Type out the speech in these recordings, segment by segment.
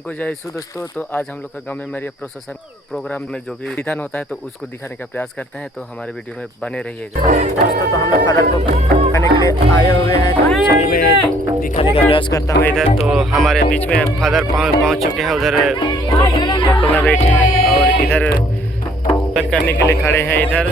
को जय यीशु दोस्तों। तो आज हम लोग का गांव में मैरिज प्रोसेसन प्रोग्राम में जो भी विधान होता है तो उसको दिखाने का प्रयास करते हैं, तो हमारे वीडियो में बने रहिएगा दोस्तों। तो हम लोग फादर को दिखाने के लिए आए हुए हैं, तो चलिए मैं दिखाने का प्रयास करता हूँ इधर। तो हमारे बीच में फादर पहुँच चुके हैं, उधर ऑटो में बैठे हैं और इधर करने के लिए खड़े हैं इधर।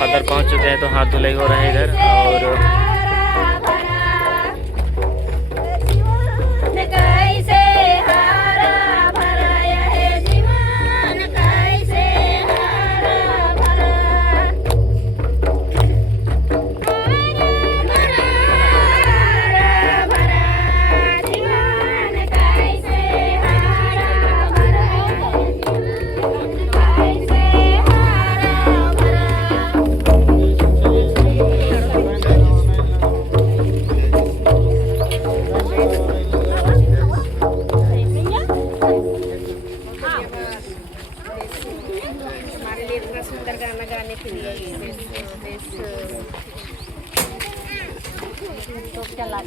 फादर पहुंच चुके हैं, तो हाथ धुलाई हो रहा है इधर। और सुंदर गाना गाने के लिए तो चला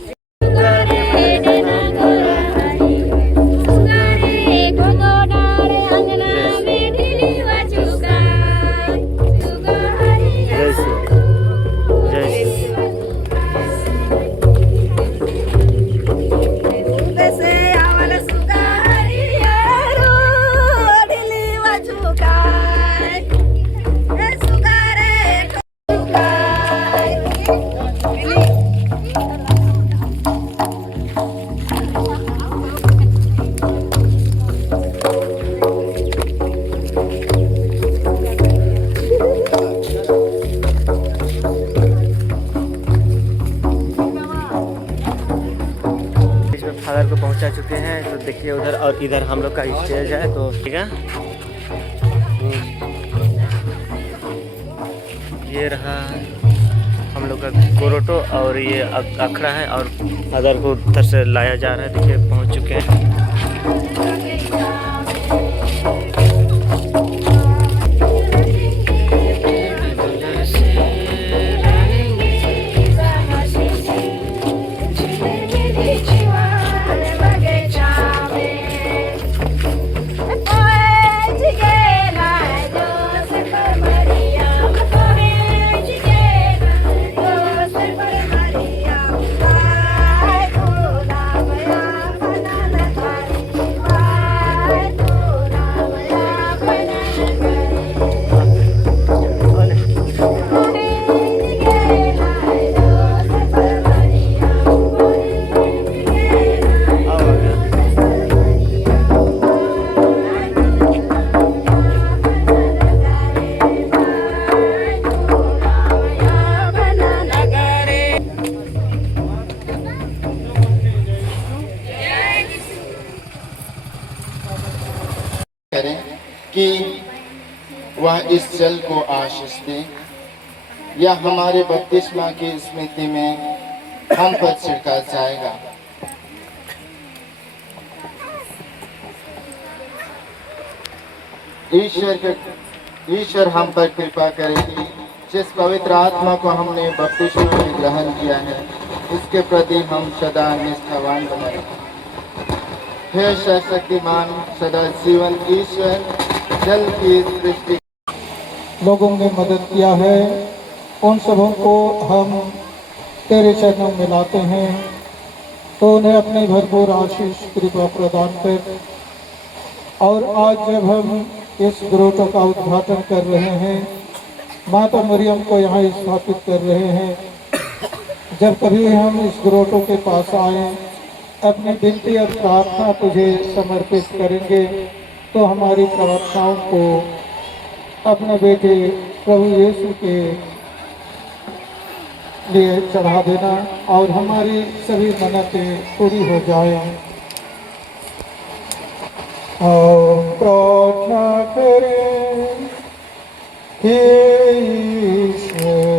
फादर को पहुंचा चुके हैं, तो देखिए उधर। और इधर हम लोग का स्टेज है, तो ठीक है। ये रहा हम लोग का गोरोटो और ये अखड़ा है, और फादर को उधर से लाया जा रहा है। देखिए पहुंच चुके हैं। करें कि वह इस जल को आशीष दे, या हमारे बपतिस्मा की स्मृति में हम पर छिड़का जाएगा। ईश्वर हम पर कृपा करेगी। जिस पवित्र आत्मा को हमने बपतिस्मा में ग्रहण किया है, इसके प्रति हम सदा निष्ठावान बने रहें। हे सर्वशक्तिमान सदा जीवन ईश्वर, जल की सृष्टि लोगों ने मदद किया है, उन सबों को हम तेरे चरणों में लाते हैं, तो उन्हें अपनी भरपूर आशीष कृपा प्रदान कर। और आज जब हम इस ग्रोटो का उद्घाटन कर रहे हैं, माता मरियम को यहाँ स्थापित कर रहे हैं, जब कभी हम इस ग्रोटो के पास आए, अपनी विनती और प्रार्थना तुझे समर्पित करेंगे, तो हमारी प्रार्थनाओं को अपने बेटे प्रभु यीशु के लिए चढ़ा देना और हमारी सभी मन्नतें पूरी हो जाए। और प्रार्थना करें हे ईश्वर,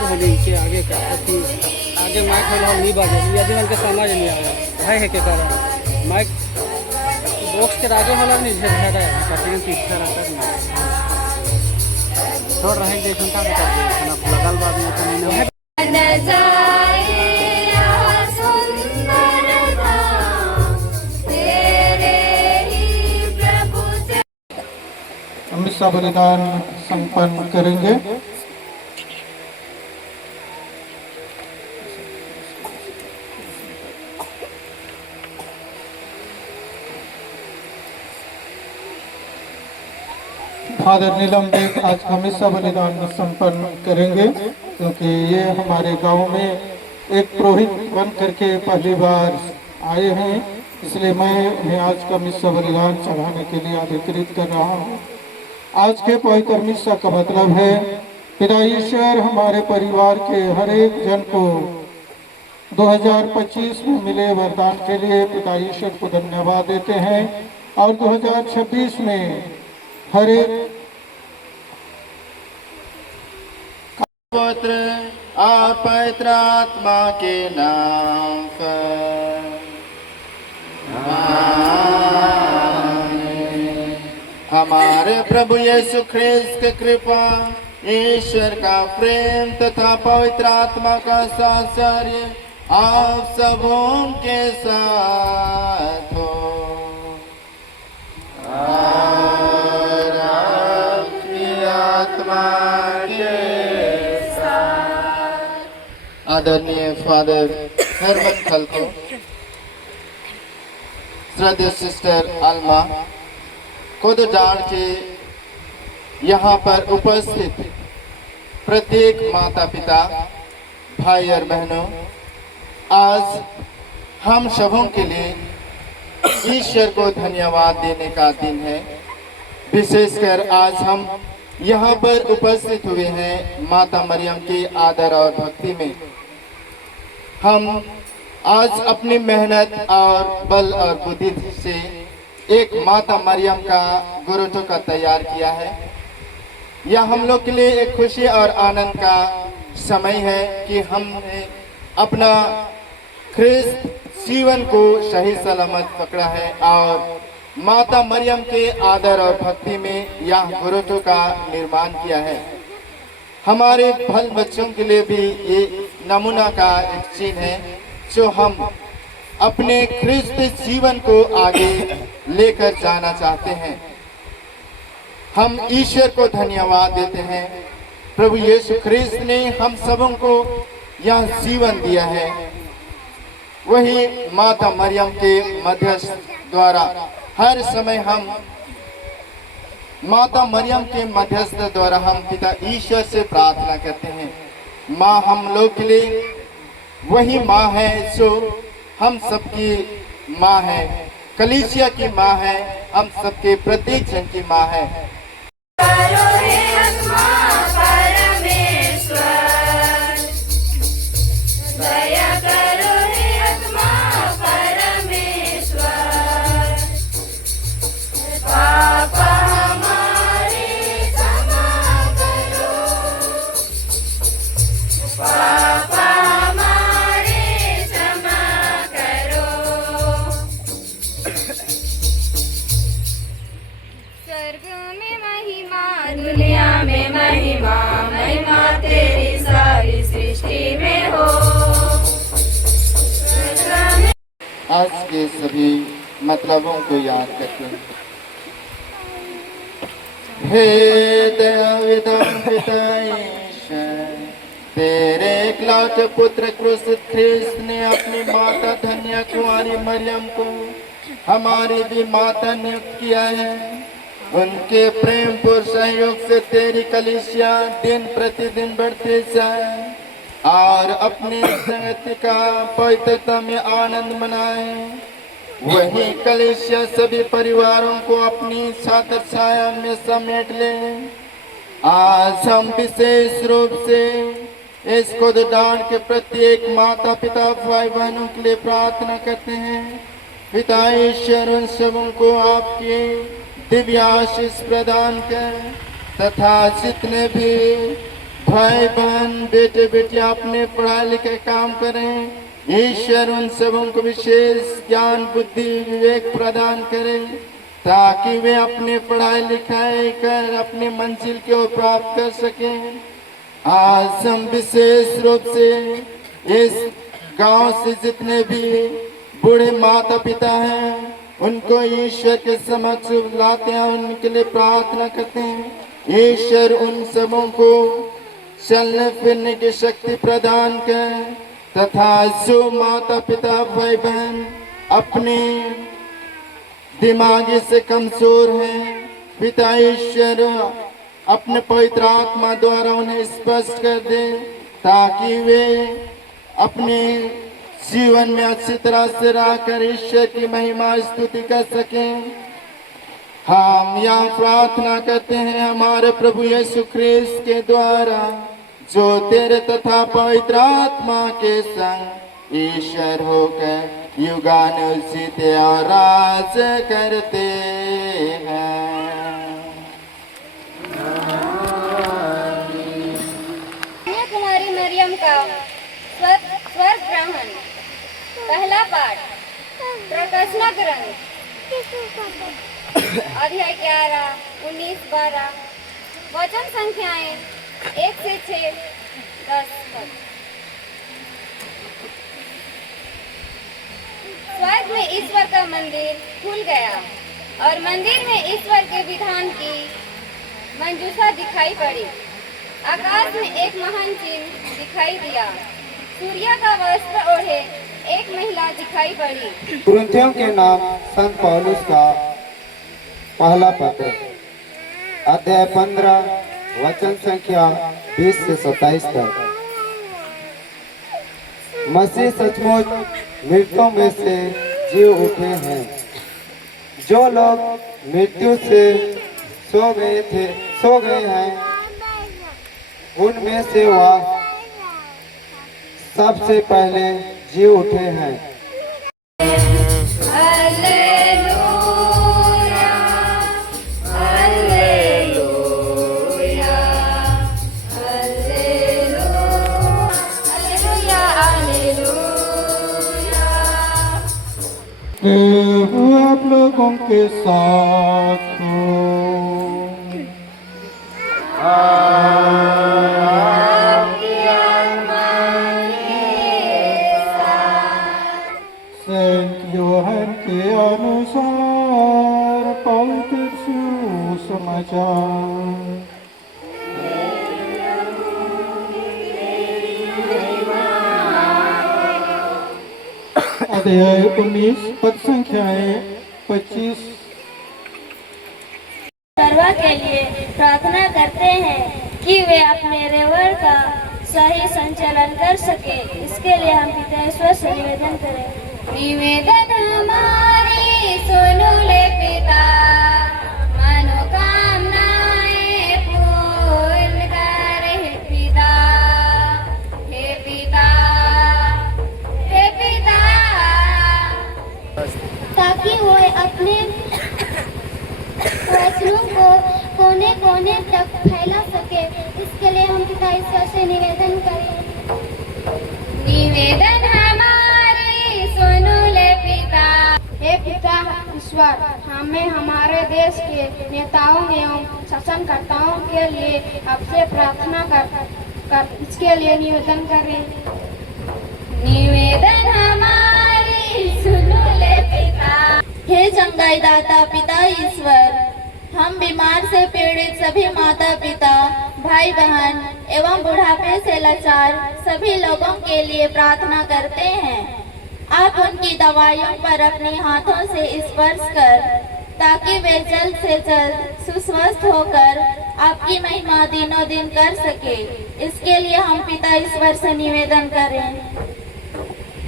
तूने नीचे आगे क्या आगे माइक हम नहीं बाजे यदि हमके समझ नहीं आया है के कारण माइक बॉक्स के आगे वाला नहीं है कटिंग की इच्छा रहता छोड़ रहे देखो का कर लगल बाद में तो नहीं हम सब बलिदान संपन्न करेंगे। फादर नीलम बेग आज हमेशा बलिदान संपन्न करेंगे क्योंकि ये हमारे गांव में एक पुरोहित बन करके पहली बार आए हैं, इसलिए मैं उन्हें आज का मिस्सा बलिदान चढ़ाने के लिए अधिकृत कर रहा हूँ। आज के पवित्र मिस्सा का मतलब है पिता ईश्वर हमारे परिवार के हर एक जन को 2025 में मिले वरदान के लिए पिता ईश्वर को धन्यवाद देते हैं और 2026 में हर एक पुत्र और पवित्र आत्मा के नाम पर हमारे प्रभु यीशु ख्रिस्त की कृपा, ईश्वर का प्रेम तथा पवित्र आत्मा का साहचर्य आप सबों के साथ हो और आपकी आत्मा के साथ। आदरणीय फादर हरमन खलको, श्रद्धेय सिस्टर अल्मा, खुद जान के यहाँ पर उपस्थित प्रत्येक माता पिता, भाई और बहनों, आज हम सबों के लिए ईश्वर को धन्यवाद देने का दिन है। विशेषकर आज हम यहाँ पर उपस्थित हुए हैं माता मरियम के आदर और भक्ति में। हम आज अपनी मेहनत और बल और बुद्धि से एक माता मरियम का गुरुत्व का तैयार किया है। यह हम लोग के लिए एक खुशी और आनंद का समय है कि हमने अपना ख्रिस्त जीवन को सही सलामत पकड़ा है और माता मरियम के आदर और भक्ति में यह गुरुत्व का निर्माण किया है। हमारे फल बच्चों के लिए भी ये नमूना का एक चिन्ह है जो हम अपने ख्रिस्त जीवन को आगे लेकर जाना चाहते हैं। हम ईश्वर को धन्यवाद देते हैं, प्रभु यीशु ख्रिस्त ने हम सबों को यह जीवन दिया है। वही माता मरियम के मध्यस्थ द्वारा हर समय हम माता मरियम के मध्यस्थ द्वारा हम पिता ईश्वर से प्रार्थना करते हैं। माँ हम लोग के लिए वही माँ है जो हम सबकी माँ है, कलीसिया की माँ है, हम सबके प्रत्येक जन की माँ है। स्वर्ग में महिमा, दुनिया में महिमा, महिमा तेरी सारी सृष्टि में हो। आज के सभी मतलबों को याद करते हैं। हे दया विधान पिता ईश्वर, तेरे एकलौते पुत्र क्रूसित ख्रिस्त ने अपनी माता धन्य कुंवारी मरियम को हमारी भी माता नियुक्त किया है। उनके प्रेम पूर्ण सहयोग से तेरी कलीसिया दिन प्रतिदिन बढ़ते जाए और अपनी संगति का पवित्रता में आनंद मनाए। वही कलीसिया सभी परिवारों को अपनी छात्र छाया में समेट ले। आज हम विशेष रूप से इस खुदान के प्रत्येक माता पिता भाई बहनों के लिए प्रार्थना करते हैं। पिता ईश्वर उन सबों को आपकी दिव्य आशीष प्रदान कर तथा जितने भी भाई बहन बेटे बेटियां अपने पढ़ाई लिखाई काम करें, ईश्वर उन सबों को विशेष ज्ञान बुद्धि विवेक प्रदान करे ताकि वे अपने पढ़ाई लिखाई कर अपनी मंजिल की ओर प्राप्त कर सकें। आज हम विशेष रूप से इस गांव से जितने भी बूढ़े माता पिता हैं उनको ईश्वर के समक्ष लाते हैं, उनके लिए प्रार्थना करते हैं। ईश्वर उन सबों को चलने फिरने की शक्ति प्रदान कर तथा जो माता पिता भाई बहन अपने दिमागी से कमजोर हैं, पिता ईश्वर अपने पवित्र आत्मा द्वारा उन्हें स्पष्ट कर दे ताकि वे अपने जीवन में अच्छी तरह से रहकर ईश्वर की महिमा स्तुति कर सकें। हम यहाँ प्रार्थना करते हैं हमारे प्रभु यीशु ख्रिस्त के द्वारा जो तेरे तथा पवित्र आत्मा के संग ईश्वर होकर युगानुचित और राज करते हैं। कन्याकुमारी मरियम का स्वर्ग ग्रहण। पहला पाठ प्रकाशना ग्रंथ अध्याय 11, 19, 12 वचन संख्याएं 1 से 6, 10 तक। स्वर्ग में ईश्वर का मंदिर खुल गया और मंदिर में ईश्वर के विधान की मंजूषा दिखाई पड़ी। आकाश में एक महान चिन्ह दिखाई दिया। सूर्य का वस्त्र ओढ़े एक महिला दिखाई पड़ी। कुरिन्थियों के नाम संत पौलुस का पहला पत्र अध्याय 15 वचन संख्या 20 से 27 तक। मसीह सचमुच मृतों में से जी उठे हैं। जो लोग मृत्यु से सो गए हैं उनमें से वह सबसे पहले जी उठे हैं। प्रभु आप लोगों के साथ हो। संत यूहन्ना के अनुसार पवित्र सुसमाचार। अध्याय 19 पद संख्याएं 25। सर्वा के लिए प्रार्थना करते हैं कि वे अपने रेवर का सही संचालन कर सके। इसके लिए हम पिता ईश्वर से निवेदन करें। निवेदन हमारी सुनो ले पिता, मनोकामनाएं पूर्ण कर हे पिता, हे पिता, हे पिता, ताकि वो अपने वचनों को कोने कोने तक फैला सके। इसके लिए हम पिता ईश्वर से निवेदन करें। निवेदन हमारी सुनो ले पिता। हे पिता ईश्वर, हमें हमारे देश के नेताओं एवं शासनकर्ताओं के लिए आपसे प्रार्थना कर इसके लिए निवेदन करें। निवेदन हमारी सुनो ले पिता। हे चंगाई दाता पिता ईश्वर, हम बीमार से पीड़ित सभी माता पिता, भाई बहन एवं बुढ़ापे से लाचार सभी लोगों के लिए प्रार्थना करते हैं। आप उनकी दवाइयों पर अपने हाथों से स्पर्श कर ताकि वे जल्द से जल्द सुस्वस्थ होकर आपकी महिमा दिनों दिन कर सके। इसके लिए हम पिता ईश्वर से निवेदन करें।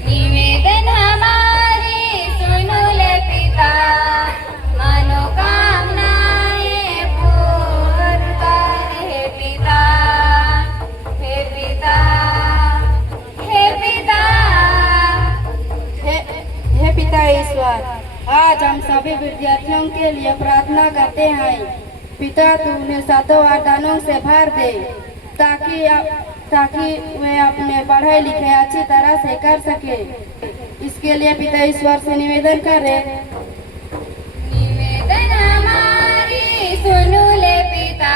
निवेदन हमारी सुनो ले पिता, मनोकामनाएं पूर्ण कर हे पिता, हे पिता, हे पिता, हे पिता ईश्वर, आज हम सभी विद्यार्थियों के लिए प्रार्थना करते हैं। पिता तू उन्हें सातों वरदानों से भर दे ताकि वे अपने पढ़ाई लिखाई अच्छी तरह से कर सके। इसके लिए पिता ईश्वर से निवेदन करें। निवेदन हमारी सुनो ले पिता,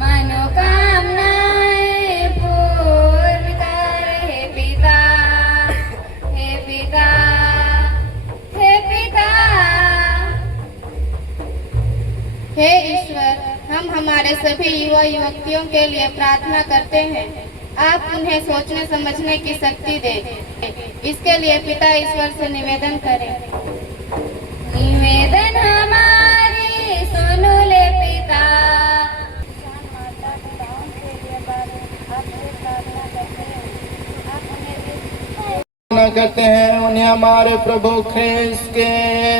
मनोकामनाएं पूर्ण कर हे पिता, हे पिता, हे पिता, हे ईश्वर, हम हमारे सभी युवा युवतियों के लिए प्रार्थना करते हैं। आप उन्हें सोचने समझने की शक्ति दें। इसके लिए पिता ईश्वर से निवेदन करें। निवेदन हमारी सुनो ले पिता। करते हैं उन्हें हमारे प्रभु ख्रिस्त के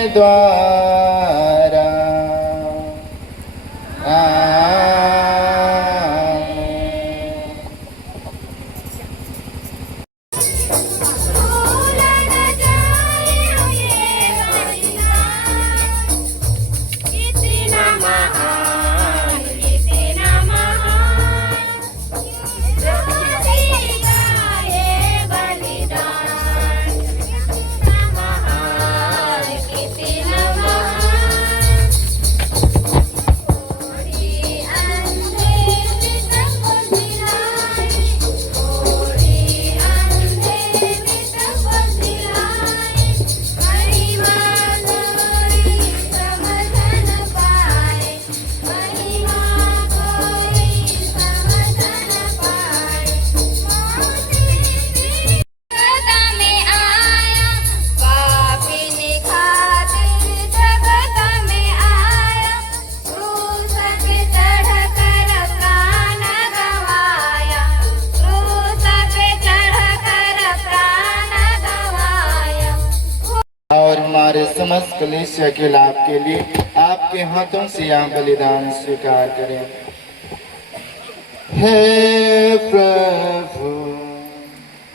द्वारा। और हमारे समस्त कलीसिया के लाभ के लिए आपके हाथों से यह बलिदान स्वीकार करें। हे प्रभु,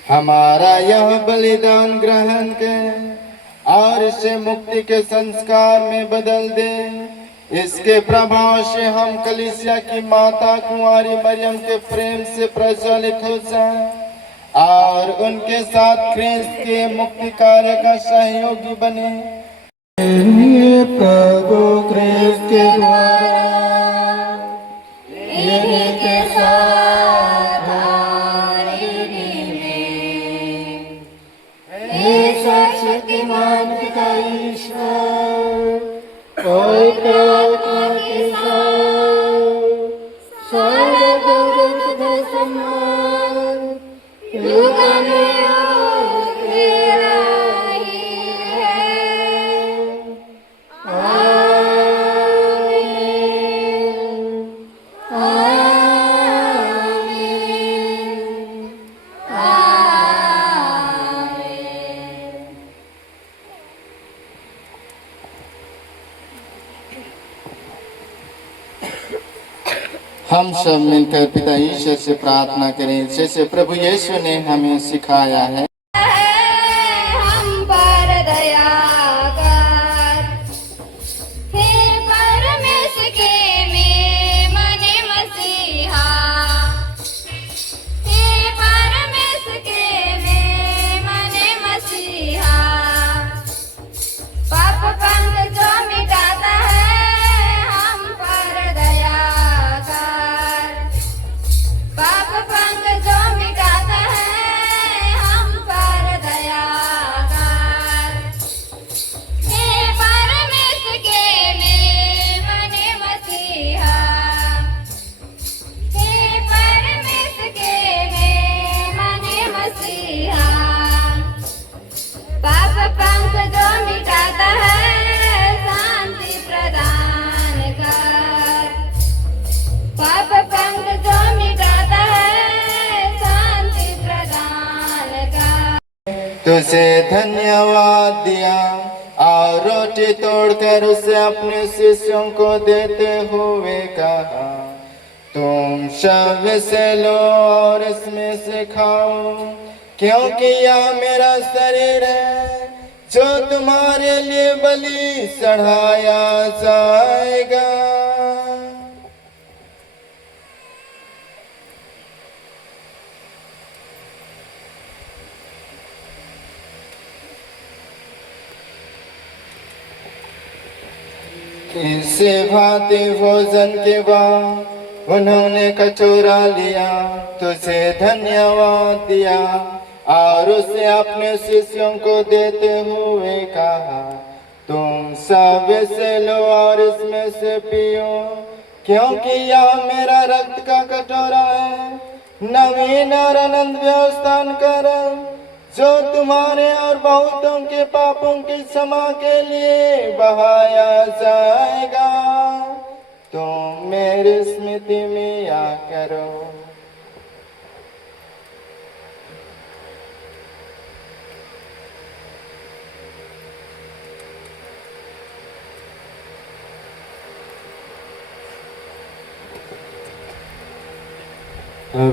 हमारा यह बलिदान ग्रहण कर और इसे मुक्ति के संस्कार में बदल दे। इसके प्रभाव से हम कलीसिया की माता कुंवारी मरियम के प्रेम से प्रज्वलित हो जाएं और उनके साथ ख्रिस्त के मुक्ति कार्य का सहयोगी बने। प्रभु ख्रिस्त के द्वारा इनके साथ और इन्हीं में हे सर्वशक्तिमान पिता ईश्वर, पवित्र आत्मा के साथ सारा गौरव तथा सम्मान युगानुयुग तेरा ही है। आमीन, आमीन, आमीन। हम सब मिलकर पिता ईश्वर से प्रार्थना करें जैसे प्रभु यीशु ने हमें सिखाया है। हम पर दया कर, हे परमेश्वर के मेमने मसीहा, हे परमेश्वर के मेमने मसीहा, पाप पंथ जो मिटाता है हम पर दया कर, पाप पंथ जो मिटाता है हम पर दया कर, हे परमेश्वर के मेमने मसीहा, हे परमेश्वर के मेमने मसीहा, पाप पंथ जो मिटाता है शांति प्रदान कर, पाप पंथ जो मिटाता है शांति प्रदान कर। तुझे धन्यवाद दिया और रोटी तोड़कर उसे अपने शिष्यों को देते हुए कहा, तुम सब से लो और इसमें से खाओ, क्योंकि यह मेरा शरीर है जो तुम्हारे लिए बलि चढ़ाया जाएगा। इससे भांति भोजन के बाद उन्होंने कटोरा लिया, तुझे धन्यवाद दिया और उसे अपने शिष्यों को देते हुए कहा, तुम सब से लो और इसमें से पियो, क्योंकि यह मेरा रक्त का कटोरा है, नवीन और अनंत व्यवस्थान कर, जो तुम्हारे और बहुतों के पापों की क्षमा के लिए बहाया जाएगा। तुम मेरी स्मृति में या करो।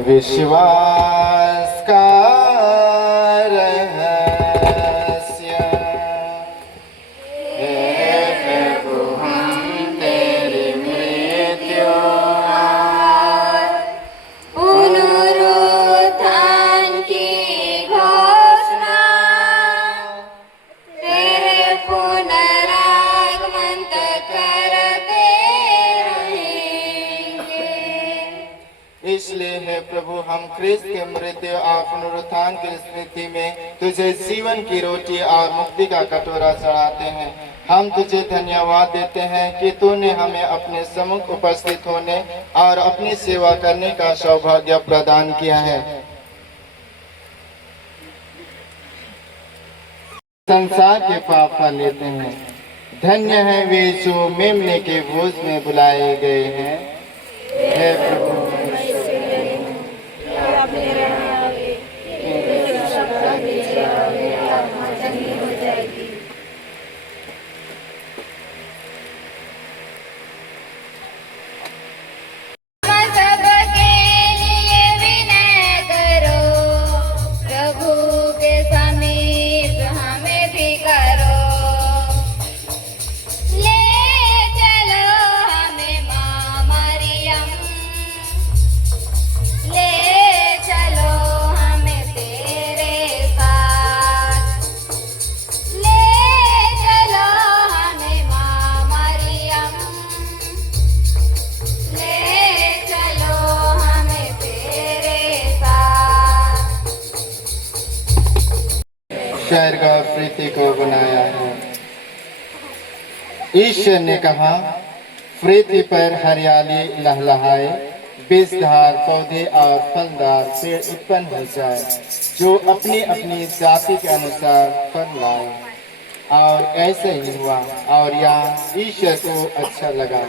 विश्वास का रहस्य, हे प्रभु हम तेरी मृत्यु और पुनरुत्थान की घोषणा तेरे पुनरागमन तक करते रहेंगे। इसलिए हे प्रभु हम ख्रिस्त के मृत्यु और पुनरुत्थान की स्मृति में तुझे जीवन की रोटी और मुक्ति का कटोरा चढ़ाते हैं। हम तुझे धन्यवाद देते हैं कि तूने हमें अपने सम्मुख उपस्थित होने और अपनी सेवा करने का सौभाग्य प्रदान किया है। संसार के पाप लेते हैं, धन्य है वे जो मेमने के भोज में बुलाए गए हैं। हे प्रभु सबके लिए विनय करो, प्रभु के समीप हमें भी करो, ले चलो हमें माँ मरियम स्वर्ग और पृथ्वी को बनाया है। ईश्वर ने कहा, पृथ्वी पर हरियाली लहलहाए, बीजधार पौधे और फलदार पेड़ उत्पन्न हो जाए, जो अपनी अपनी जाति के अनुसार फल लाए। और ऐसे ही हुआ, और यह ईश्वर को अच्छा लगा।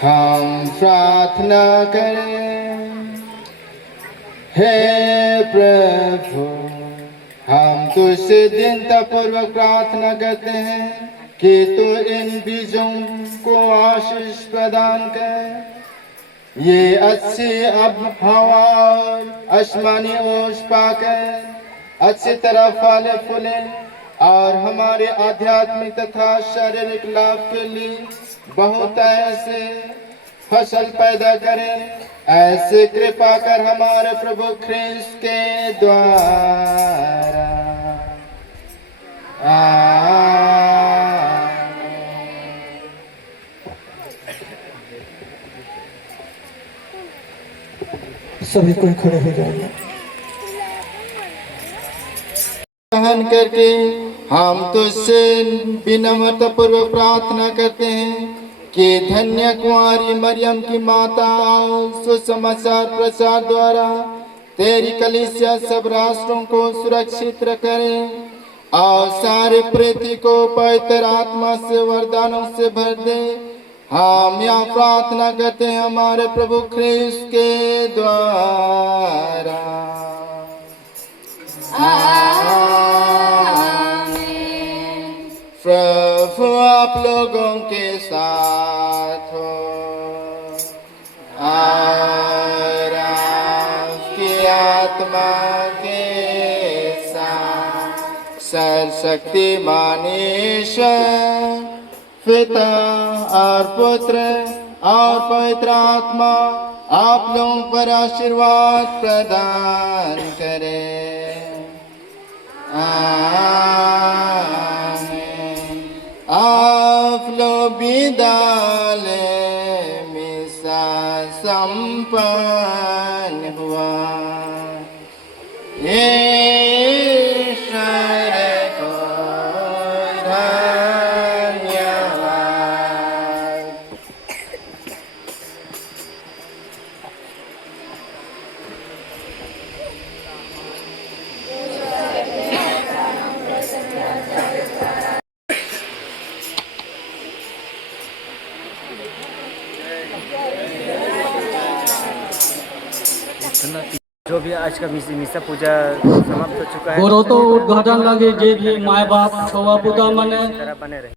हम प्रार्थना करें। हे प्रभु, हम तुझसे दीनतापूर्वक प्रार्थना करते हैं कि तू इन बीजों को आशीष प्रदान कर। ये अच्छी अब हवा और आसमानी ओस पाकर अच्छी तरह फले फूले और हमारे आध्यात्मिक तथा शारीरिक लाभ के लिए बहुत ऐसे फसल पैदा करें। ऐसे कृपा कर हमारे प्रभु ख्रिस्त के द्वारा। सभी कोई खड़े हो जाएंगे। सहन करके हम तुझसे विनम्रता पूर्वक प्रार्थना करते हैं कि धन्य कुंवारी मरियम की माता और सुसमाचार प्रचार द्वारा तेरी कलीसिया सब राष्ट्रों को सुरक्षित करे और सारी पृथ्वी को पवित्र आत्मा से वरदानों से भर दे। हम यह प्रार्थना करते हैं हमारे प्रभु ख्रिस्त के द्वारा। प्रभु आप लोगों के साथ हो और आपकी आत्मा के साथ। सर्वशक्तिमान ईश्वर पिता और पुत्र और पवित्र आत्मा आप लोगों पर आशीर्वाद प्रदान करे। आप लोग विदा ले, मिसा संपन्न हुआ। ईश्वर को धन्यवाद। जो भी आज का मिसा पूजा समाप्त हो चुका है। तो उद्घाटन लगे जे भी माय बाप छुआ पुता मने तरह बने रहे।